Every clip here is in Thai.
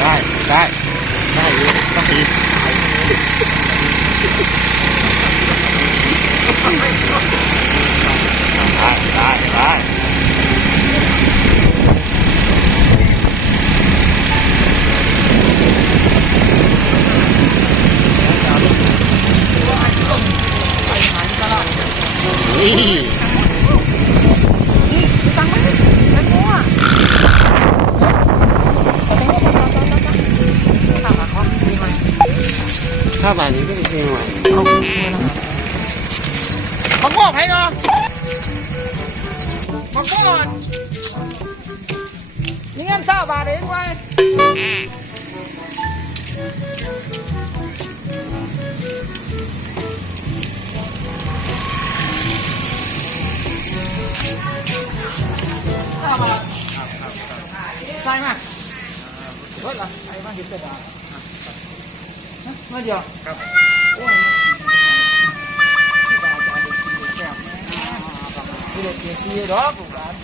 ได้ได้ได้อยู่ต้องดีได้ได้ได้นี่ ตังค์ไม่ไม่งูอะถามว่าเขาซื้อไหม ถ้าวบานนี้ก็เป็นเพลงใหม่เอาบักโง่ไผ่เนาะบักโง่นี่เงินเจ้าวบาทเองไว้ใช่ไหมเฮ้ยเหรอใช่ไหมเห็นแต่บาท ฮะมาเดียวครับโอ้ยที่บาจาเด็กดีแซ่บที่เด็กเด็กดีดอกลูกหลาน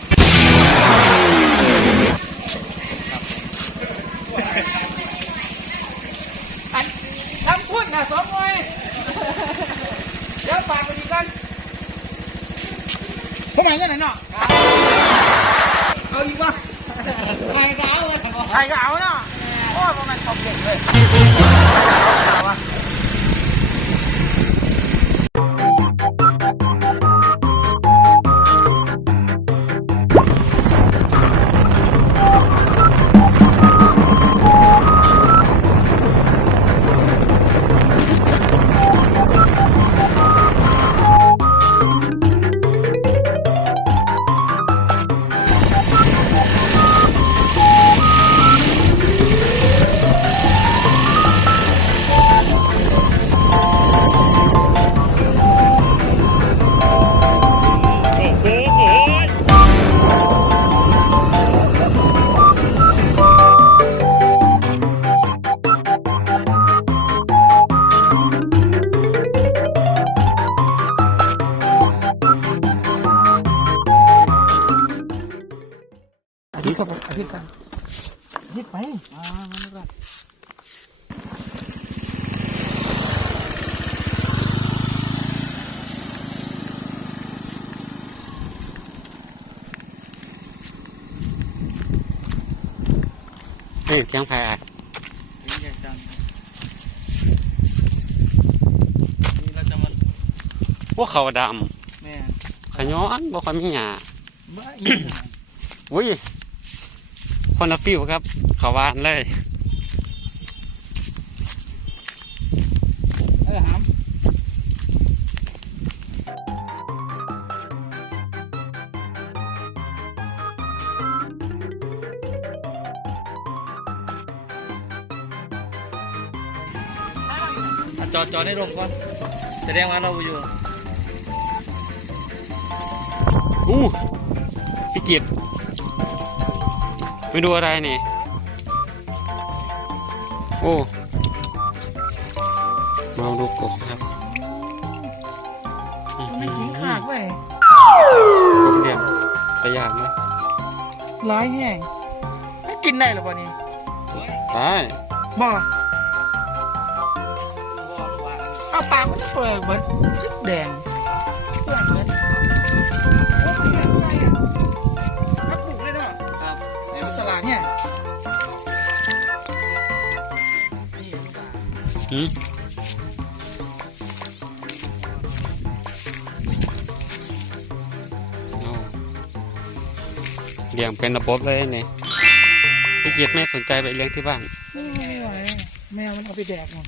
อันทำคุณนะสองหน่วยเดี๋ยวฝากไปดีกันพวกไหนกันไหนเนาะเอาอีกวะใครก็เอาเลยใครก็เอาเนาะโอ้ยมันตบเด็กเลย เสียงแพรนี่ใหญ่จังนี่เราจะมาพวกเขาดแม่ำขย้อนบ่ค่อยมีหยาบ้าอีกอุ้ยคนละฟิวครับ เขาวานเลย อหามจอดจอดให้ลงก่อนแสดงว่าเราอยู่อู้พี่กิตไปดูอะไรนี่ มาดูกบครับไม่ทิ้งขากเว้ยกบเดียวตะยากไหมร้ายแห้งไม่กินได้หรอวะนี่ได้บ่เอาปากมันเปิดเหมือนแดงเปื่อนเหมือนโอ้ยอะไรอะนักปลูกเลยเนาะครับในสลัดเนี่ยหื เลี้ยงเป็นระบบเลยนี่พี่กิตไม่สนใจไปเลี้ยงที่บ้านไม่ไหวแมวมันเอาไปแดกหมด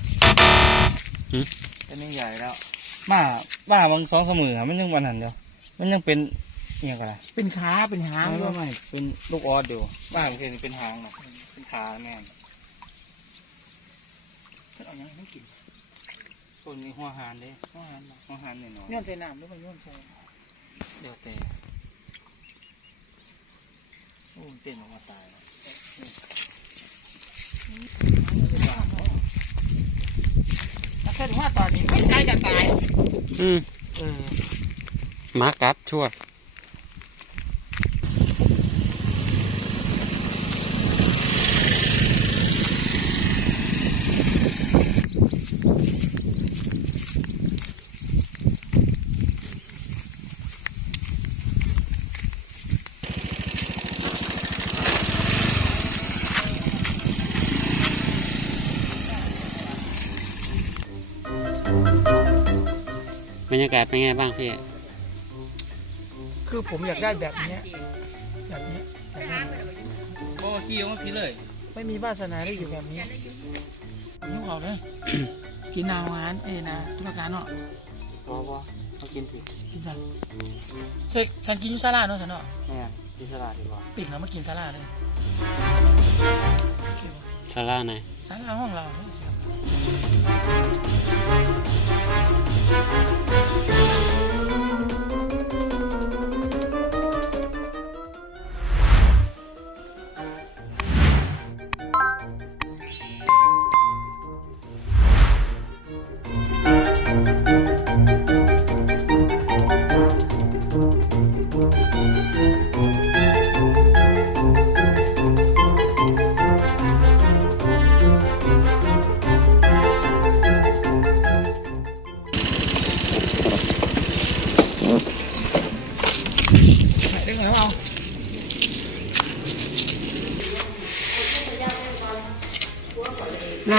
อันนี้ใหญ่แล้วมาบ้าบางสองเสมอมันยังวันหันเดียว มันยังเป็นเอียงกันไรเป็นขาเป็นหางไม่ด้วไม่ยไม่เป็นลูกออสอยู่บ้ามันเป็นเป็นหางนะเป็นขาแม่นเอาอย่างนี้กินต้นนี้หัวหานเด้หัวหานหัวหานหน่อยหน่อยย้อนใส่น้ำหรือไม่ย้อนใส่เดี๋ยวแต่ โอ้เต้นออกมาตายแล้วถ้าเกิดว่าตอนนี้ไม่ใกล้จะตาย อืมเออ มากัดชั่ว บรรยากาศเป็นไงบ้างพี่ คือผมอยากได้แบบเนี้ยแบบเนี้ยอยากได้แบบโอ้ขี้เอามาพี่เลยไม่มีวาสนาได้อยู่แบบนี้ยิ้วเขาเลย กินนาวหวานเอ้ยนะทุกประการเนาะบ่บ่เขากินผิดกินซะเสกฉันกินอยูซาลาเนาะฉันเนาะแม่กินสลัดดีกว่าปีกเรามากินซาลาเลยโอเคปะซาร่าไหน ซาลาห้องเราเฮ้ย เ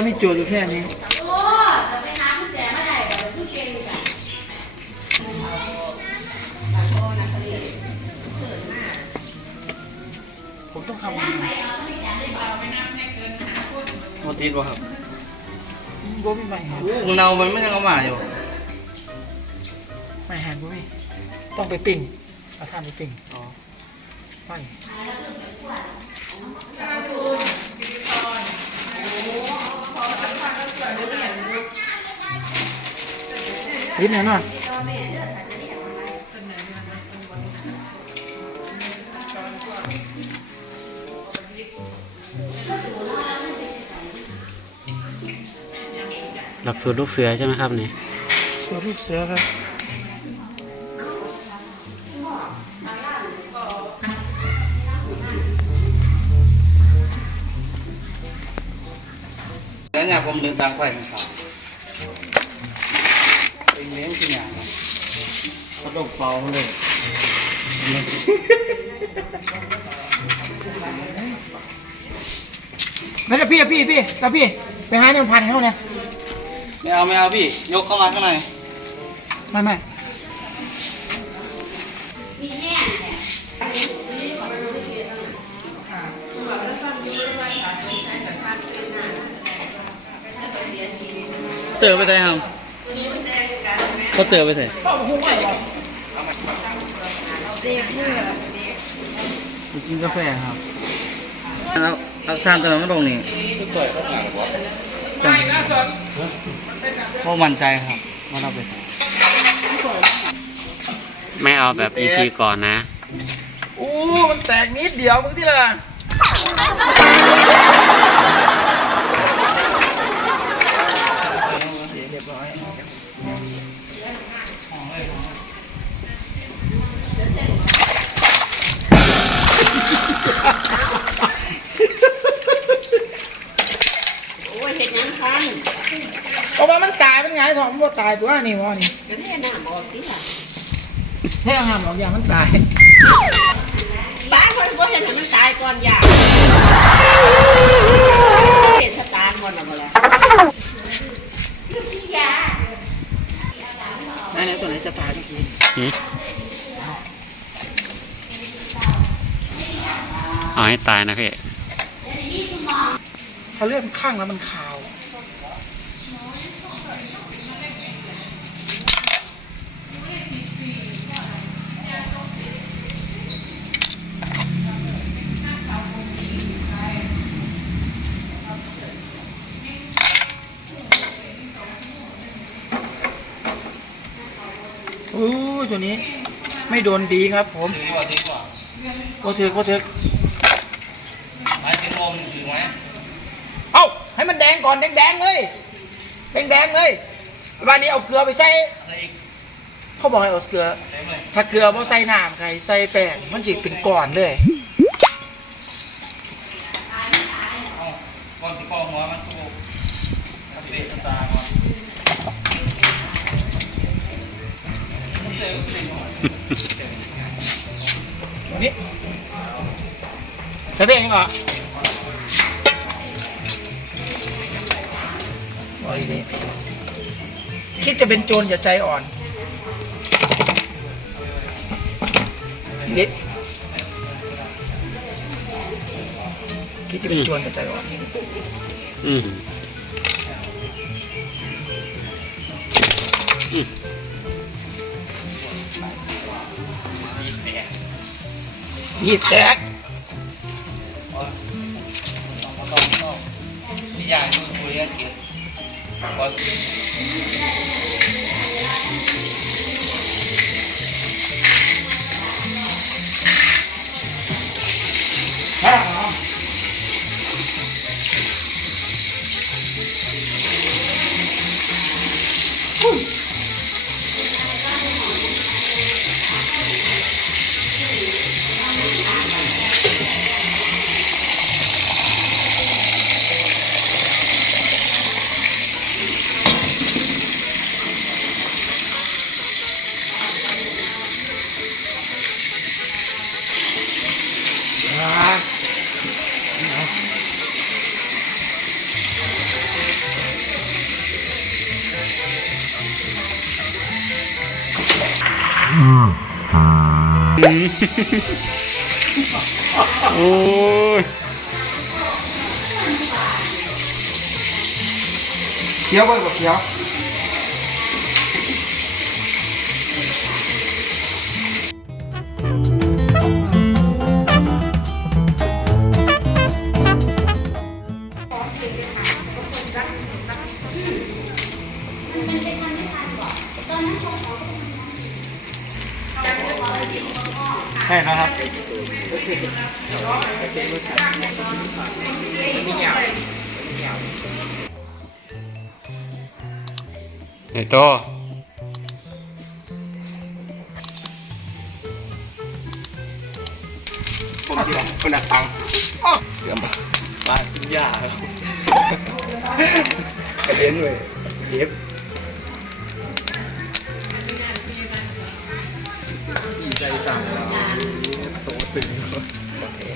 ม่โจทย์อยู่แค่นี้โอ้จะไปหาผู้แสมาได้แบบผู้เก่งจ้ะผมต้องทำโมติดบ่ครับโบมีใบแหนโอ้เนามันไม่ยังเอามาอยู่ใบแหนโบมีต้องไปปิ้งเอาท่านไปปิ้งอ๋อไปลิ้น แน่นอนหลักสูตรลูกเสือใช่ไหมครับเนี่ย สูตรลูกเสือครับ แล้วเนี่ยผมเดินทางไปของเขาเป็นเลี้ยงที่ไหนนะเขาต้องเป่าเลยไม่ได้พี่อะพี่พี่ตาพี่ไปหาเนี่ยพันให้เขาเนี่ยไม่เอาไม่เอาพี่ ยกเข้ามาข้างในไม่ไม่มี เตือไปไหนครับเขาเตือไปไหนก็หุ้งไหวหรอกินกาแฟครับแล้วตักทานตอนนั้นไม่ลงนี่จังเพราะมั่นใจครับว่าเราไปใส่ไม่เอาแบบ EP ก่อนนะ อู้มันแตกนิดเดียวมึงที่ละ ราะว่ามันตายมันไงายท้องมันบ่ตายตัวนี่วะนี่ก็ได้น้ำบอกที่ค่ะแท้ห้ามหรอกอย่างมันตายบ้านคนบ่เห็นให้มันตายก่อนอย่าเป็นสตาร์หมดแล้วบ่แล้วไหนๆตัวไหนจะตายพี่กินหืมเอาให้ตายนะพี่ เขาเลือดมันข้างแล้วมันขาว อู้ ตัวนี้ ไม่โดนดีครับ ผมดีกว่าดีกว่าโคเถือกโคเถือกหมายถึงลมถึงไหมเอ้าให้มันแดงก่อนแดงๆเลยแดงๆเลยวันนี้เอาเกลือไปใส่อะไรอีกเขาบอกให้เอาเกลือเต็มเลยถ้าเกลือบ่ใส่น้ำใครใส่แป้งมันจะเป็นก้อนเลยเอาก่อนที่คอหัวมันถูกกาแฟสตาร์ก่อน นี่ใช่ได้ยังอะโอ้ยนี่คิดจะเป็นโจรอย่าใจอ่อนนี่คิดจะเป็นโจรอย่าใจอ่อน อืมอืม ยีดแตกที่อยากดูคุยกันเก็บก็โอ้ย เคี้ยวไปบ่ เคี้ยวใช่ครับไอ้โตผมเดี๋ยวคนหนักตังเดี๋ยวมาบ้านคุณย่าครับกระเด็นเลยเ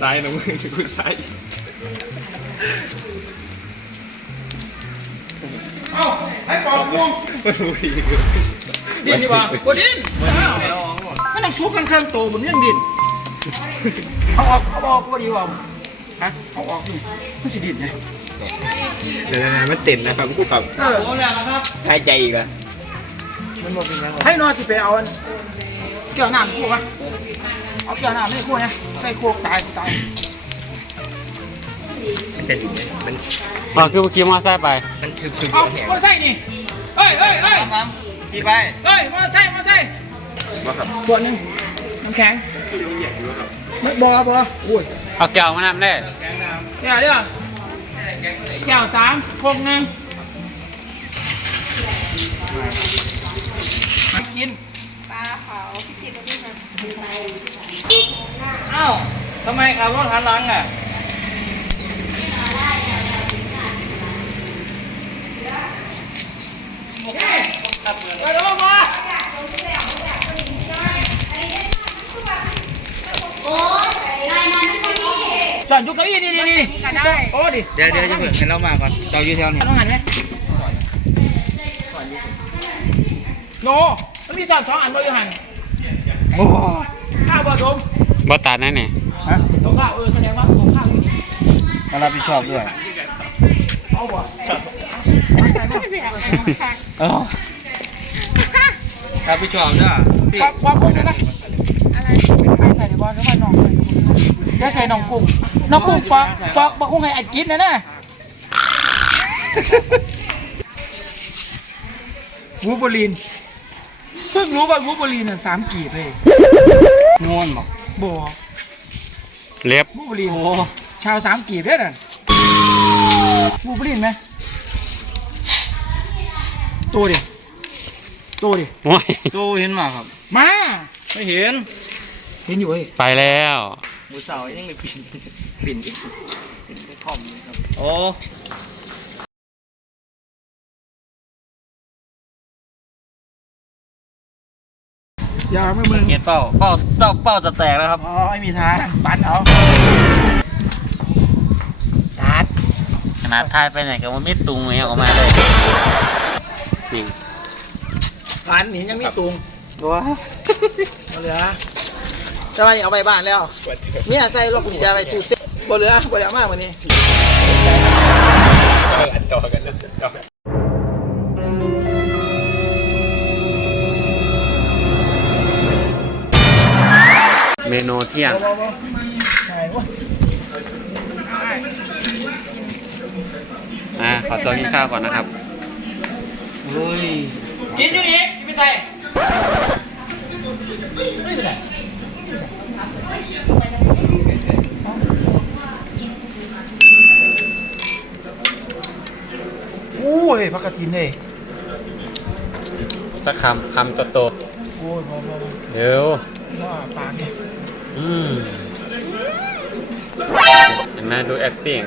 ซ้ายนะมึงคุณซ้ายเอ้าให้ปอกม่วงมันรู้ดีดินดีกว่าบ่ดินอ้าวมันต้องชุกกันเครื่องโตบนยังดินเอาออกเอาออกก็ดีกว่าฮะเอาออกนี่มันสิดินไงเดี๋ยวๆมันเต็มนะครับคู่กับเออโอ้แล้วครับหายใจอีกแล้วมันบอกเป็นยังไงให้นอนสิไปเอาอันแก้วน้ำคู่วะ เอาแก้วน้ำให้คู่นะใส่โคกตายตายมันจะดีไหมมันมาคือเมื่อกี้มอไซค์ไป มันคือคือเอาแข็งมอเตอร์ไซค์นี่เฮ้ยเฮ้ยเฮ้ยครับพี่ไปเฮ้ยมอเตอร์ไซค์มอเตอร์ไซค์ว่าครับส่วนหนึ่งน้ำแข็งไม่บอบอโอ้ยเอาแก้วมานำได้แก้วเด้อแก้วสามโคกหนึ่งมากิน อ้าวทำไมขับรถหันหลังอะไปดูมาโอ้ยรายงานที่นี่จอดอยู่เก้าอี้นี่นี่นี่โอ้ดิเดี๋ยวเดี๋ยวจะเพิ่งให้เรามาก่อนต่ออยู่แถวนี้ต้องหันไหมโนมันมีจอดสองอันบ่อยู่หันโอ้ข้าวผสม บ่ตัดนั่นนี่ฮะของข้าวเออแสดงว่าของข้าวอยู่นี่มารับผิดชอบด้วยเอาบ่เออรับผิดชอบด้วยพี่ปอกปอกกุ้งได้ไหมอะไรไม่ใส่ในบอลหรือว่าน้องใส่ได้ใส่น้องกุ้งน้องกุ้งปอกปอกปอกกุ้งให้อัดกินนะนะวูบลีนเพิ่งรู้ว่าวูบลีนน่ะสามกีบเลย งวนบอกบัวเล็บวูบลีนชาวสามกีบด้วยน่ะวูบลีนไหมตัวดิตัวดิโอ้ยตู้เห็นมาครับ มาไม่เห็นเห็นอยู่เว้ยไปแล้วมือเสายังไม่ปิ่นปิ่นอีกปิ่นไปคอมครับโอ้ ย่าไม่มึงเกียเป้าเป้าเป้าเป้าจะแตกแล้วครับอ๋อไม่มีทางปันเอาตัดขนาดทายไปไหนก็มันไม่ตุงเลยออกมาเลยจริงปันนี่ยังมีตุงว้าเอาเหลือแต่ว่านี่เอาไปบ้านแล้วเมียใส่ล็อกกุญแจไว้ตู้เซฟบ่เหลือบ่ได้เอามาวันนี้ เมนูเที่ยงใช่วะอ่าขอตัวกินข้าวก่อนนะครับเฮ้ยกินอยู่นี่กินไม่ใส่ไม่เป็นไรโอ้ยพักกระถินเลยสักคำคำโตโอ้ยพอพอๆเดี๋ยวว่าปากเนี่ย อืมเห็นไหมดู acting